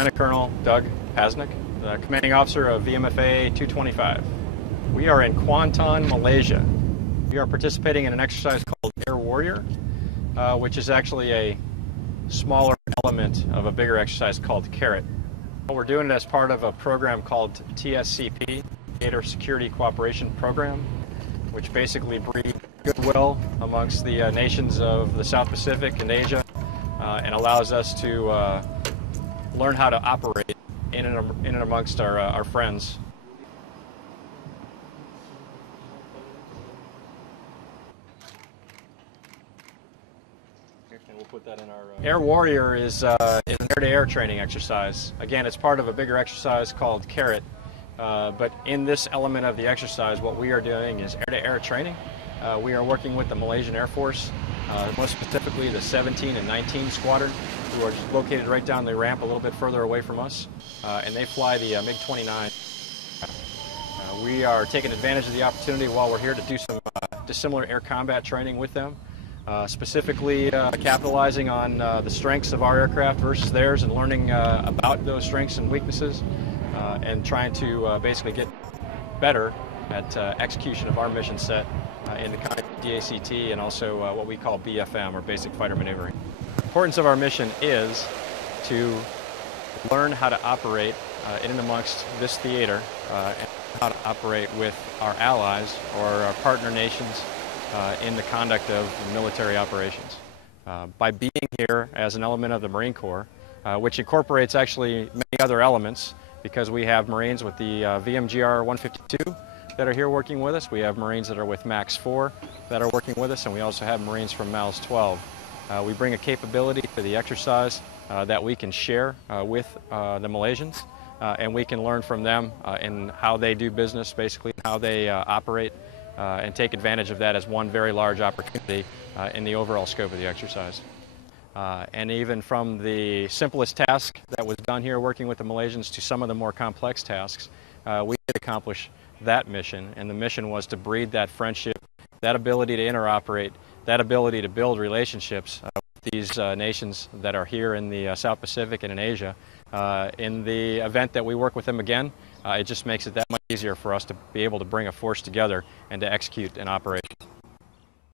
Lieutenant Colonel Doug Pasnik, the commanding officer of VMFA 225. We are in Kuantan, Malaysia. We are participating in an exercise called Air Warrior, which is actually a smaller element of a bigger exercise called CARROT. We're doing it as part of a program called TSCP, Theater Security Cooperation Program, which basically breeds goodwill amongst the nations of the South Pacific and Asia, and allows us to learn how to operate in and amongst our friends. We'll put that in our Air Warrior is an air-to-air training exercise. Again, it's part of a bigger exercise called CARROT, but in this element of the exercise, what we are doing is air-to-air training. We are working with the Malaysian Air Force, most specifically the 17 and 19 Squadron, who are located right down the ramp a little bit further away from us, and they fly the MiG-29. We are taking advantage of the opportunity while we're here to do some dissimilar air combat training with them, specifically capitalizing on the strengths of our aircraft versus theirs and learning about those strengths and weaknesses, and trying to basically get better at execution of our mission set in the DACT and also what we call BFM, or Basic Fighter Maneuvering. The importance of our mission is to learn how to operate in and amongst this theater, and how to operate with our allies or our partner nations in the conduct of military operations. By being here as an element of the Marine Corps, which incorporates actually many other elements, because we have Marines with the VMGR 152 that are here working with us. We have Marines that are with MAX 4 that are working with us, and we also have Marines from MALS 12. We bring a capability to the exercise that we can share with the Malaysians, and we can learn from them in how they do business, basically, how they operate, and take advantage of that as one very large opportunity in the overall scope of the exercise. And even from the simplest task that was done here working with the Malaysians to some of the more complex tasks, we did accomplish that mission, and the mission was to breed that friendship, that ability to interoperate, that ability to build relationships with these nations that are here in the South Pacific and in Asia. In the event that we work with them again, it just makes it that much easier for us to be able to bring a force together and to execute an operation.